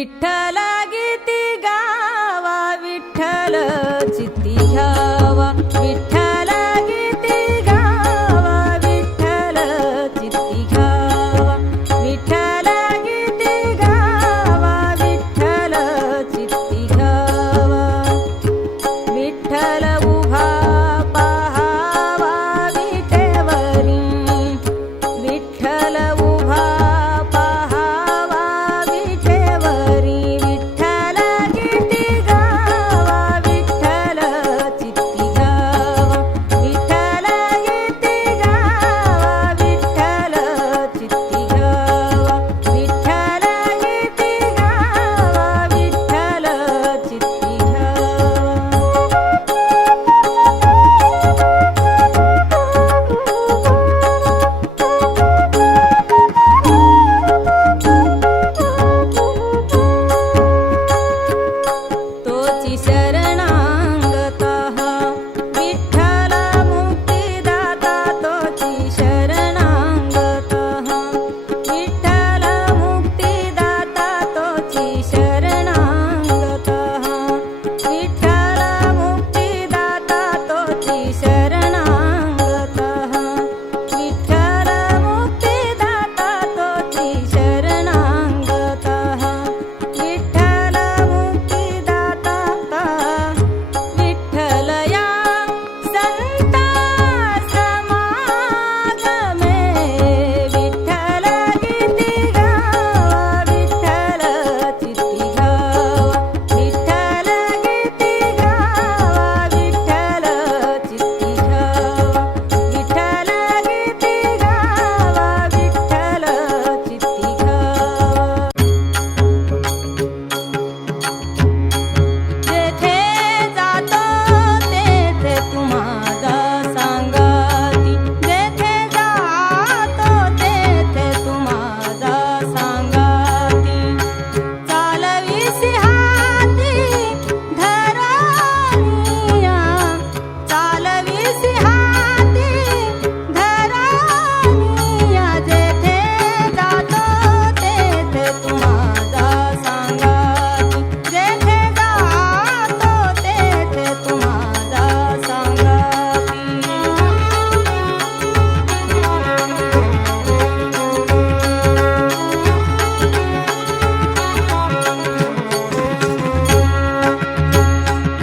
विठ्ठल गीती गावा विठ्ठल चित्ती घ्यावा विठ्ठल गीती गावा विठ्ठल चित्ती घ्यावा विठ्ठल गीती गावा विठ्ठल चित्ती घ्यावा विठ्ठल उभा पहावा विटेवरी विठ्ठल उभा पहावा विटेवरी विठ्ठल गीती गावा विठ्ठल चित्ती घ्यावा विठ्ठल गीती गावा विठ्ठल चित्ती घ्यावा विठ्ठल गीती गावा विठ्ठल चित्ती तोची शरणांगता विठ्ठल मुक्तिदाता तोची शरणांगता विठ्ठल मुक्तिदाता तोची शरणांगता विठ्ठल मुक्तिदाता तोची शरणांगता विठ्ठल मुक्तिदाता तोची शरणांगता विठ्ठल मुक्तिदाता विठ्ठल या संता समागमे विठ्ठल गीती गावा विठ्ठल चित्ती घ्यावा विठ्ठल गीती गावा विठ्ठल चित्ती घ्यावा विठ्ठल गीती गावा विठ्ठल चित्ती घ्यावा जेथे जातो तेथे तुम्हाला सांगाती जेथे जातो तेथे तुम्हाला सांगाती चालवीसी हाती धरानिया चालवीसी हाती धरानिया जेथे जातो तेथे तुम्हाला सांगाती जेथे जातो तेथे तुम्हाला सांगाती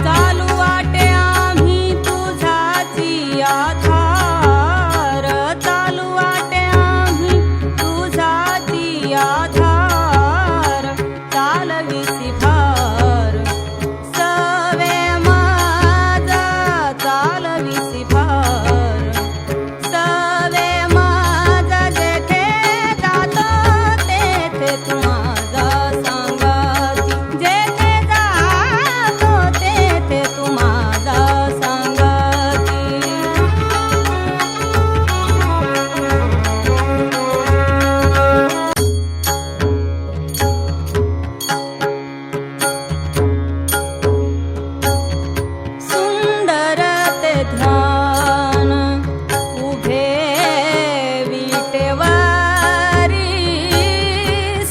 चालू वाटे आम्ही तुझाची आधार चालू वाटे आम्ही तुझाची आधार चालविसी भार सवे माझा चालविसी भार सवे माझा जेथे जातो तेथे तुम्हाला सांगाती जेथे जातो तेथे तुम्हाला सांगाती सुंदर ते ध्यान उभे विटेवारी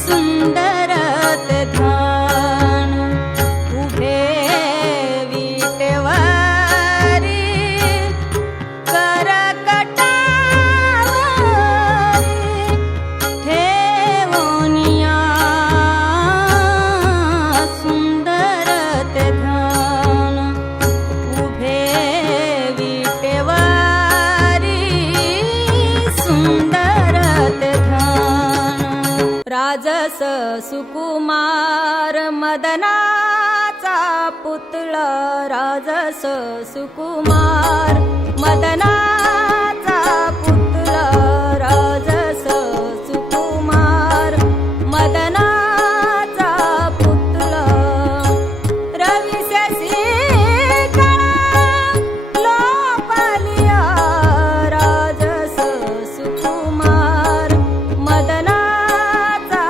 सुंदर ते ध्यान उभे विटेवारी करकटावरी ठेवोनिया सुंदर ते ध्यान उभे विटेवारी सुंदर ते ध्यान राजस सुकुमार मदनाचा पुतळा राजस सुकुमार मदनाचा पुतळा राजस सुकुमार मदनाचा पुतळा रविशशी लोपलिया राजस सुकुमार मदनाचा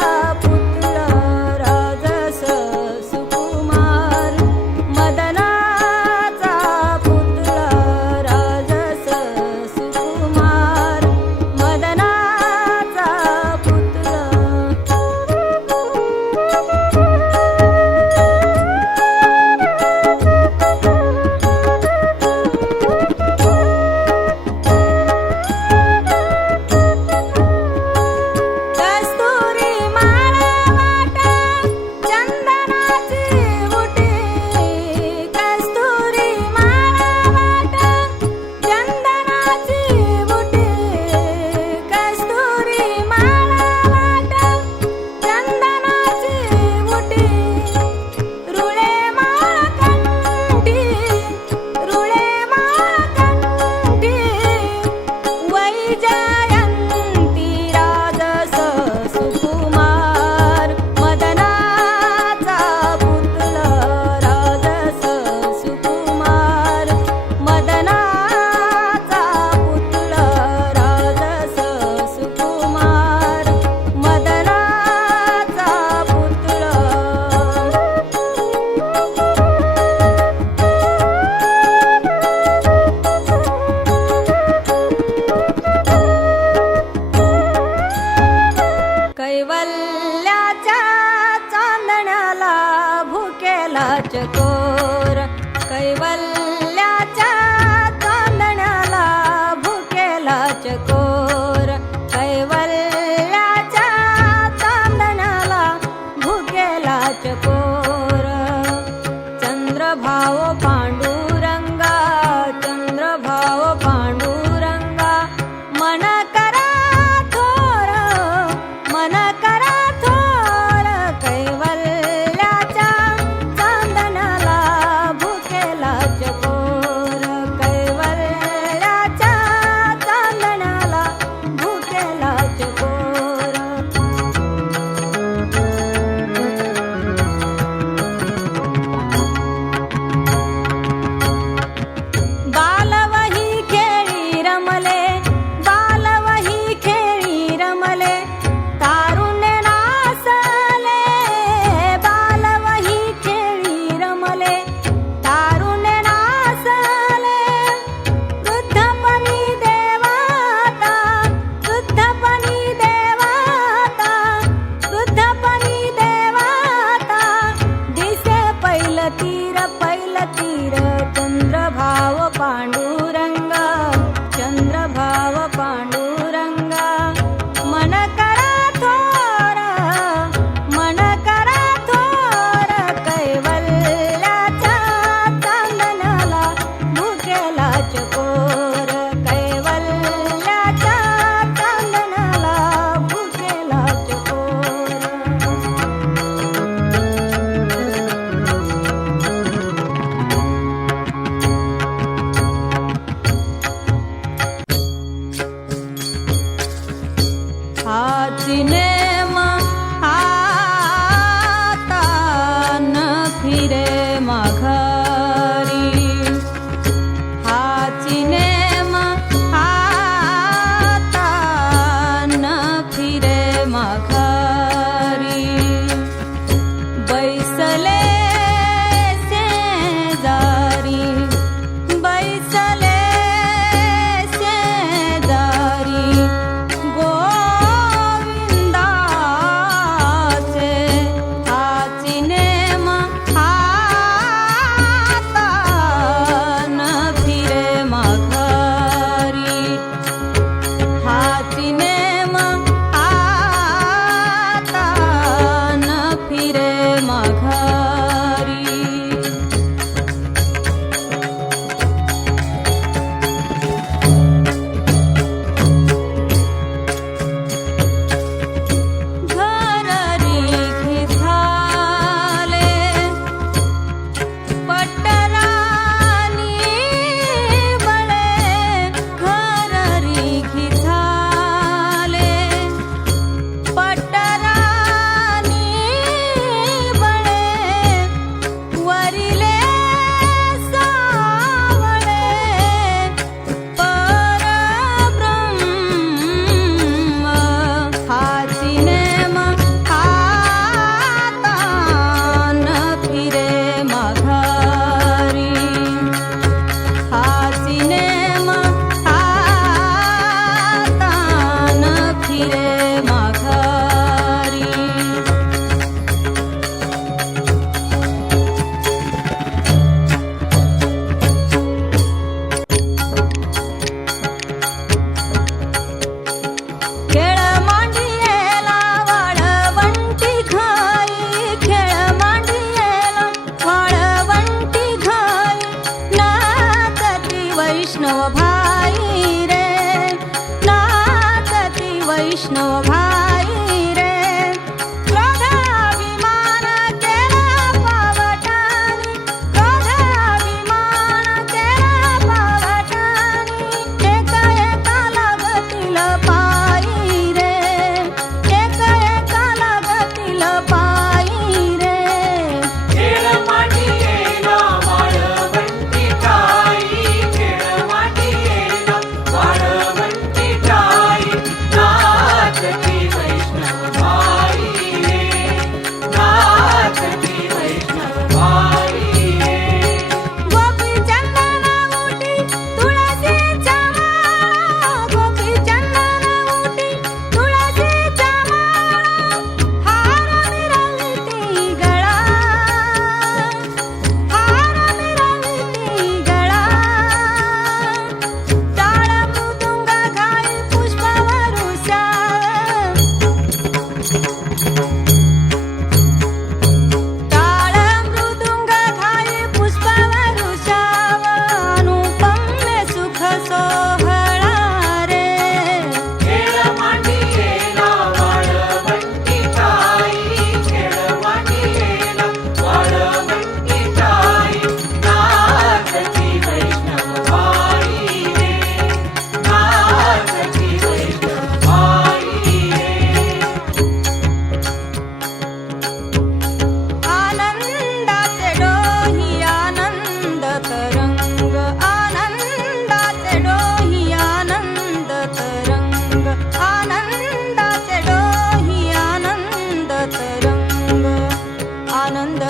पुतळा राजस सुकुमार मदनाचा पुतळा राजस चकोर कैवल्याच्या चांदण्याला भुकेला चकोर कैवल्याच्या चांदण्याला भुकेला चकोर चंद्रभाव पांडुरंगा चंद्रभाव पांडुरंगा मन करा थोर मन करा थोर कैवल्याच्या चांदण्याला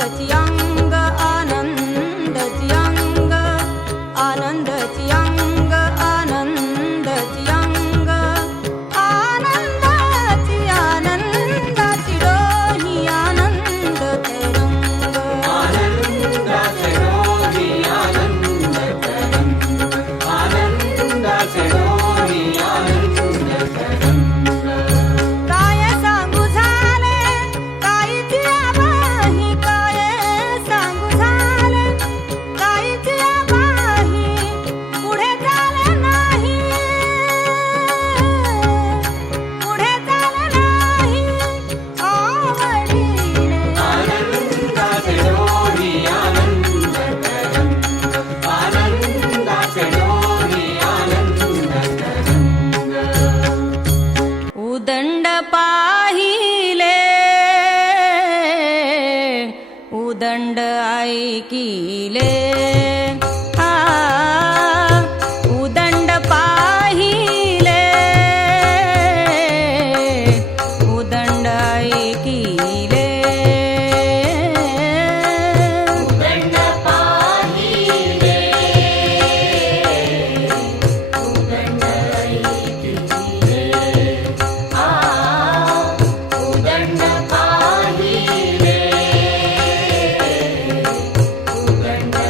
आनंदची अंग आनंदची अंग आनंदची अंग आनंदची अंग आनंदाची आनंदाची डोही आनंद तरंग आनंदाचे डोही आनंद तरंग आनंदाचे डोही आनंद तरंग काय सांगू झाले काहीची आबाही काय सांगू झाले काहीची आबाही पुढे चाले नाही पुढे चाले नाही आवडीने आनंदाचे डोही आनंद तरंग आनंदाचे डोही आनंद तरंग उदंड पाहिले उदंड ऐकिले आ उदंड पाहिले उदंड ऐकिले उदंड पाहिले उदंड ऐकिले उदंड पाहिले उदंड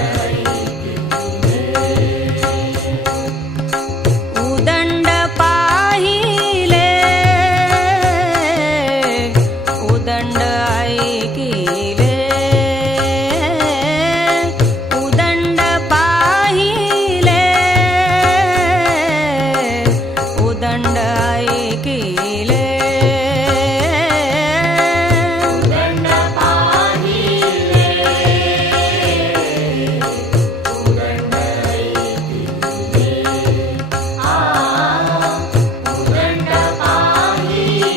उदंड पाहिले उदंड ऐकिले उदंड पाहिले उदंड ऐकिले उदंड पाहिले उदंड ऐकिले उदंड पाहिले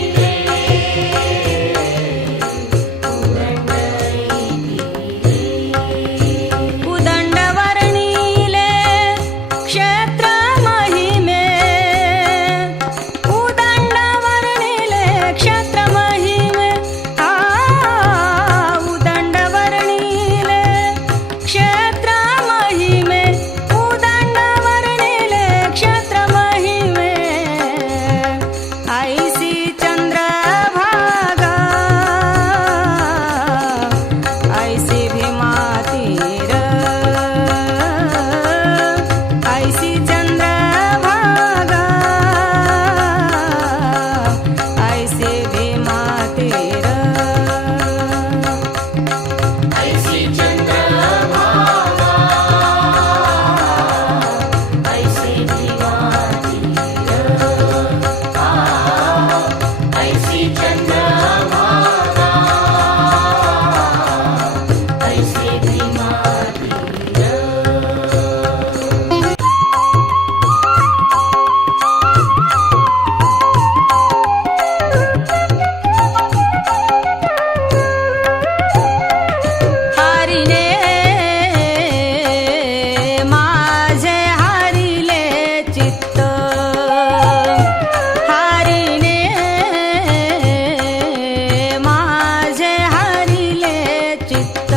उदंड ऐकिले उदंड वर्णिले क्षेत्र महिमे उदंड वर्णिले क्षेत्र महिमे उदंड वर्णिले क्षेत्र महिमे उदंड वर्णिले क्षेत्र महिमे ऐसी चंद्रभागा ऐसी भीमातीर ऐसी चंद्रभागा ऐसी भीमातीर ऐसी चंद्रभागा ऐसी भीमातीर ऐसी चंद्रभागा ऐसी भीमातीर हरिने माझे हरिले चित्त हरिने माझे हरिले चित्त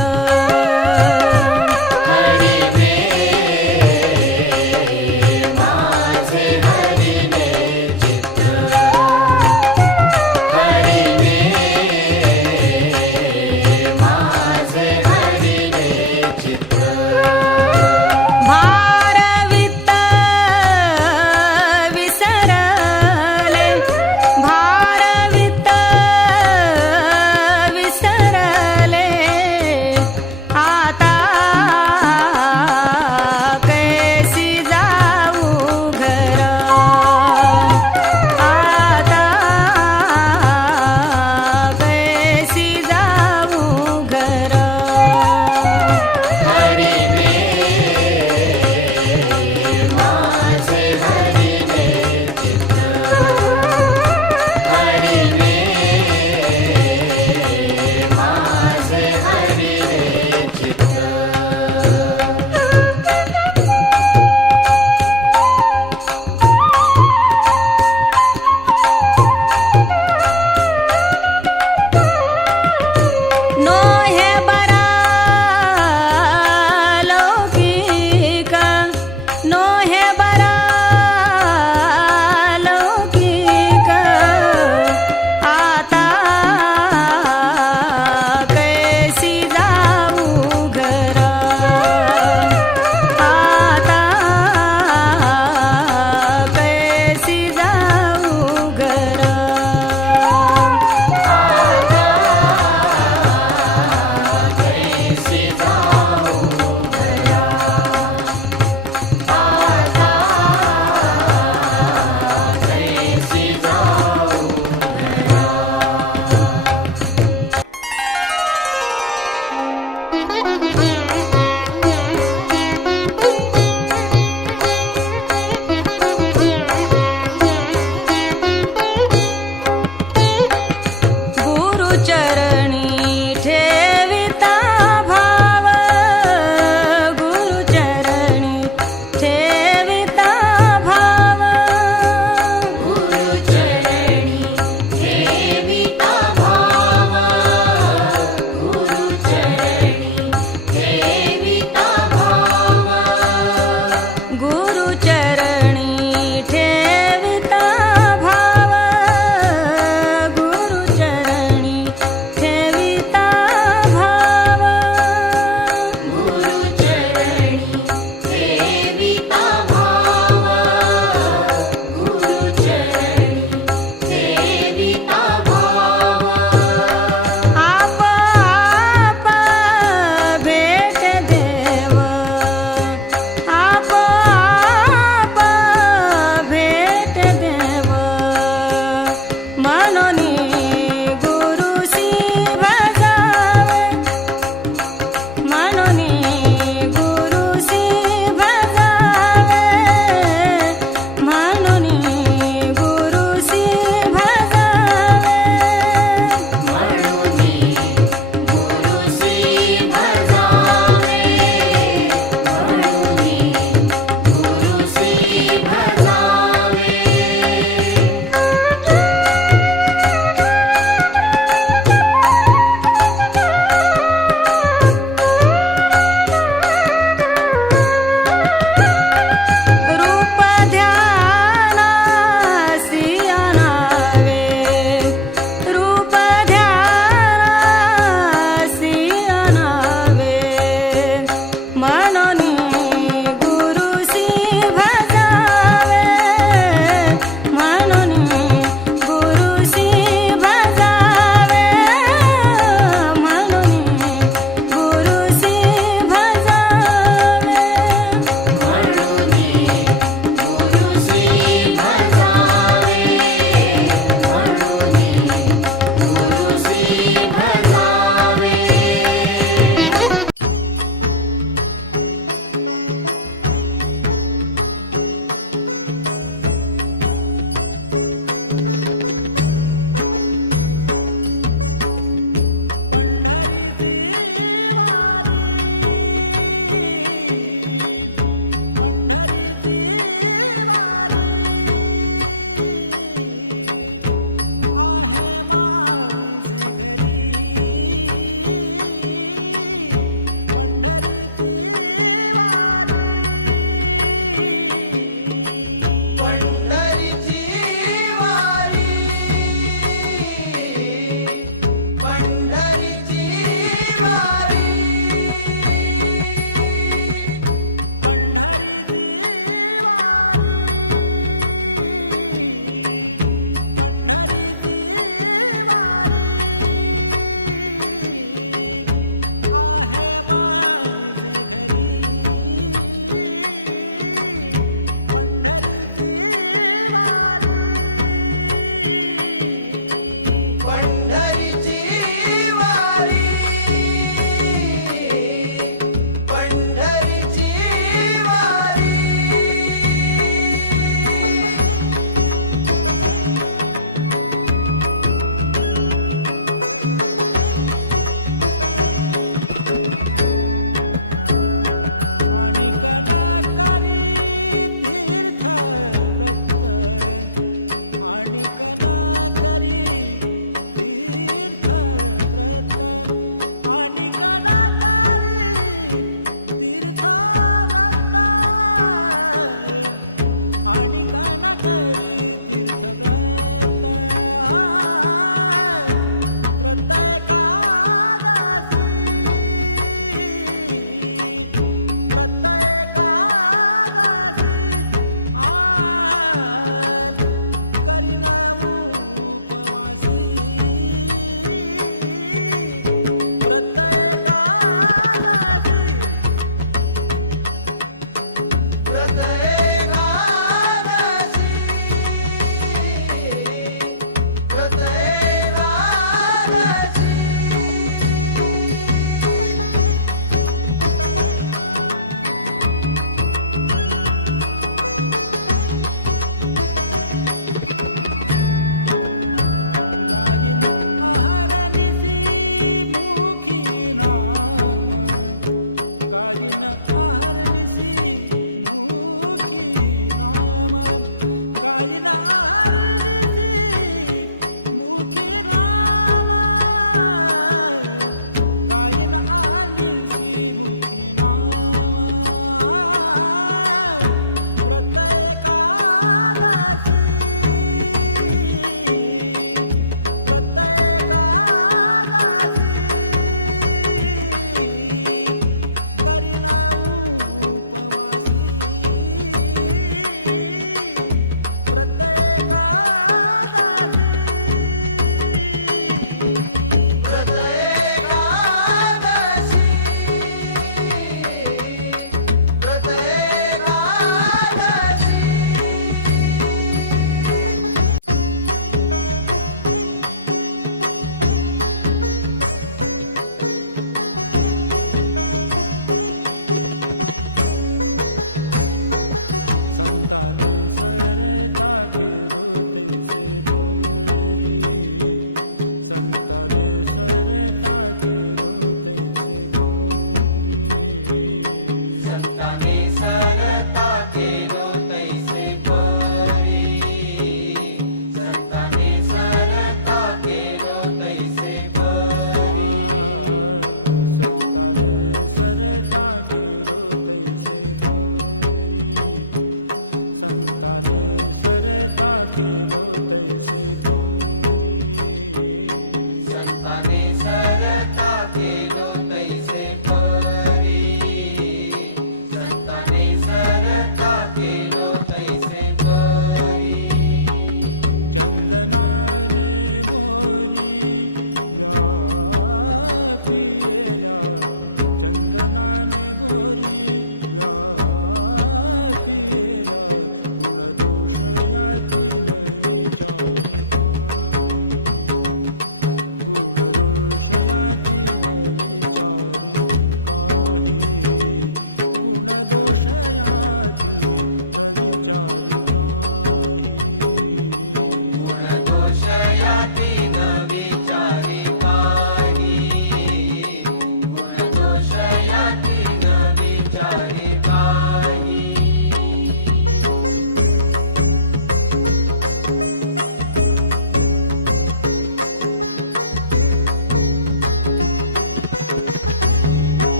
हरिने माझे हरिने चित्त हरिने माझे हरिने चित्त भारवित्त विसरले भारवित्त विसरले आता कैसी जाऊ घर आता कैसी जाऊ घर हरिने माझे हरिने चित्त हरिने माझे हरिने चित्त नो हे बरा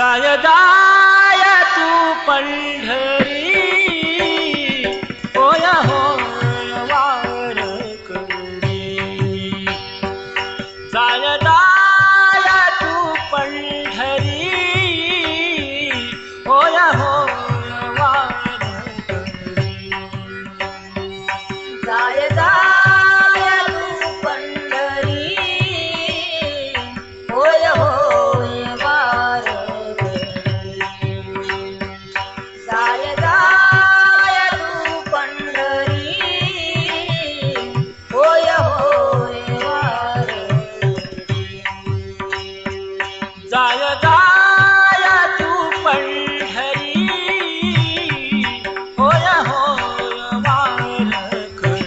जाय तू पंढरी होय होय वारकरी जाय तू पंढरी होय होय वारकरी जाय तू पंढरी होय होय वारकरी जाय तू पंढरी होय होय वारकरी जाय तू पंढरी होय होय वारकरी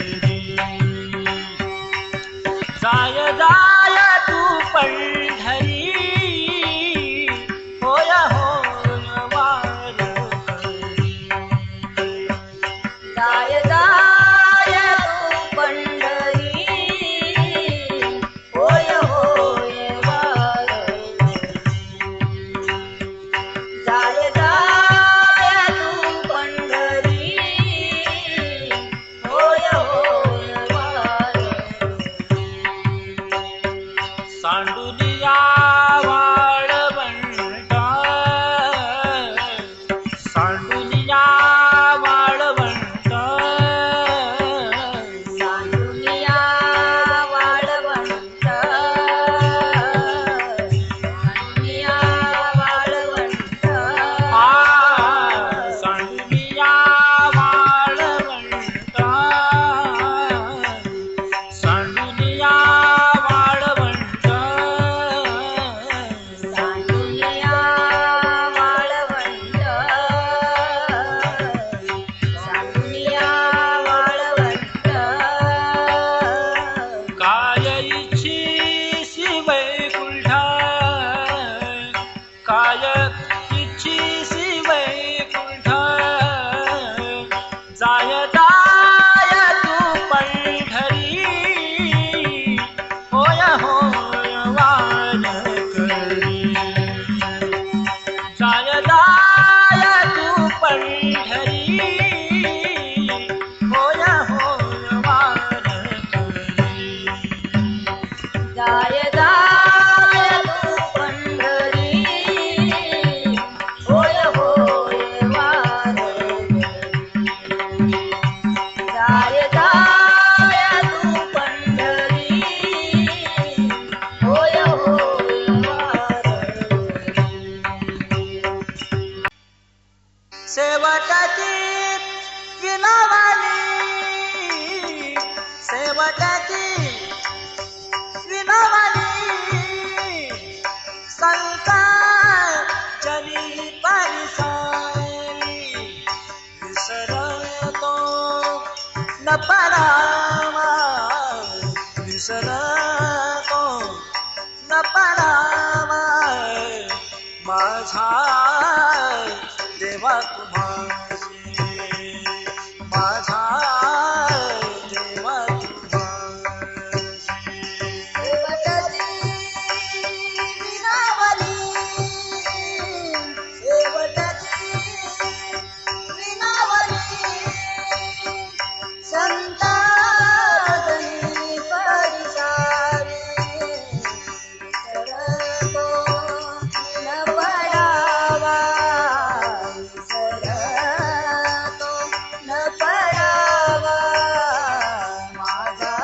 जाय तू पंढरी होय होय वारकरी जाय तू पंढरी होय होय वारकरी जाय तू पंढरी होय होय वारकरी सांडुलिया वाळवंटा सांडुलिया वाळवंटा सांडुलिया वाळवंट सांडुलिया वाळवंट आ सांडुलिया वाळवंटा सांडुलिया वाळवंटा सांडुलिया वाळवंट सांडुलिया वाळवंट काय इच्छिसी वैकुंठा काय इच्छिसी वैकुंठा जाय तू पंढरी होय होय वारकरी जाय तू पंढरी होय होय वारकरी जाय तू पंढरी होय होय वारकरी जाय तू पंढरी होय होय वारकरी सेवकाची विनावानी सेवकाची विनावानी संता जनी परिसारी विसरतो न परावा विसरतो न परावा माझा देवा तुम्हासी माझा देवा तुम्हासी सेवकाची विनावली सेवकाची विनावली संता जनी परिसारी विसरतो न पडावा विसरतो न पडावा माझा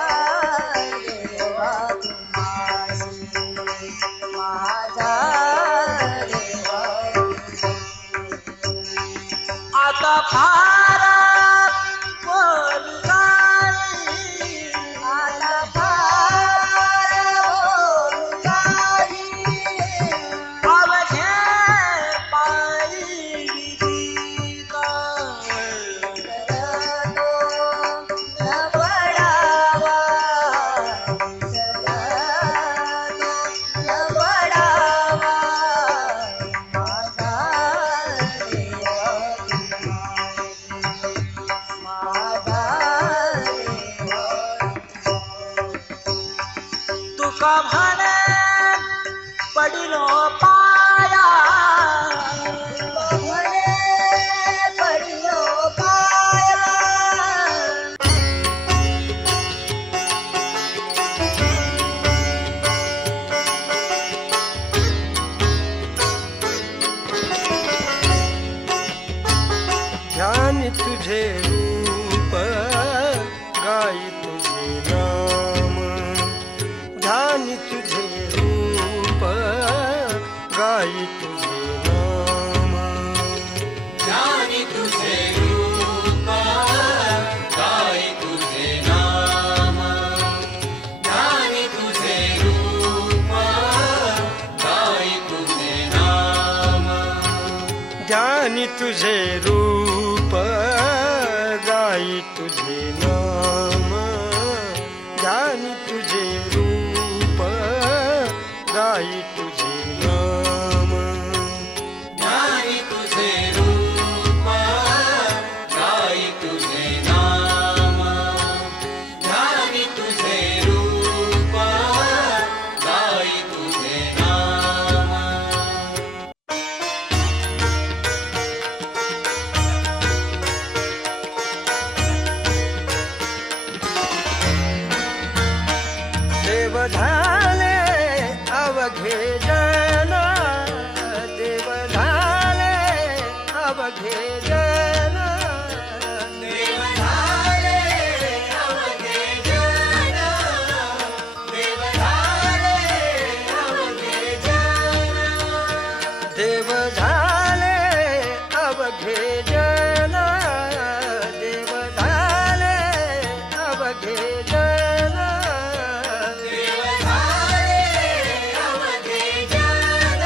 देवा तुम्हासी माझा देवा आता फार बोलगाई आला फार बोलगाई अवघे पायी विदिता विसरतो न पडावा विसरतो न पडावा माझा देवा माझा देवा तुका म्हणे पडिलो पाया तुझे रूप गाई तुझे नाम ध्यानी तुझे रूप गाई तुझे नाम ध्यानी तुझे रूप गाई तुझे नाम ध्यानी तुझे रूप गाई तुझे नाम ध्यानी तुझे रूप गाई तुझे नाम ध्यानी तुझे रूप गाई तुझे नाम ध्यानी तुझे रूप गाई तुझे नाम ध्यानी तुझे रूप गाई तुझे नाम देव झाले अवघे जन देव झाले अवघे जन देव झाले अवघे जन देव झाले अवघे जन देव झाले अवघे जन देव झाले अवघे जन देव झाले अवघे जन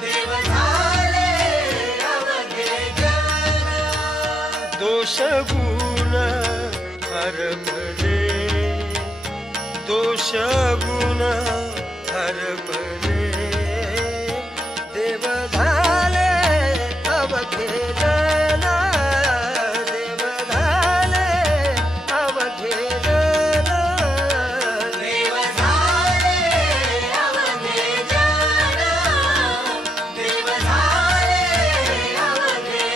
देव झाले अवघे जन दोष गुण हरपले दोष गुण हरपले देव झाले अवघे जन देव झाले अवघे जन देव झाले अवघे जन देव झाले अवघे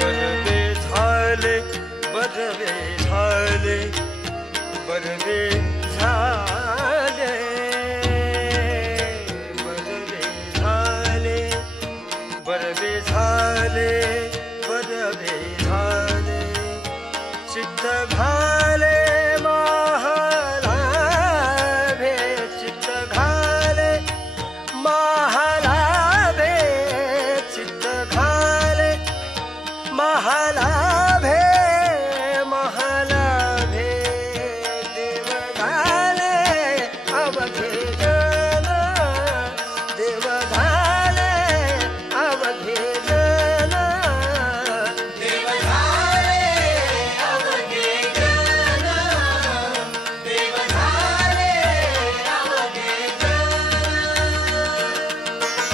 बरवे झाले बरवे झाले बरवे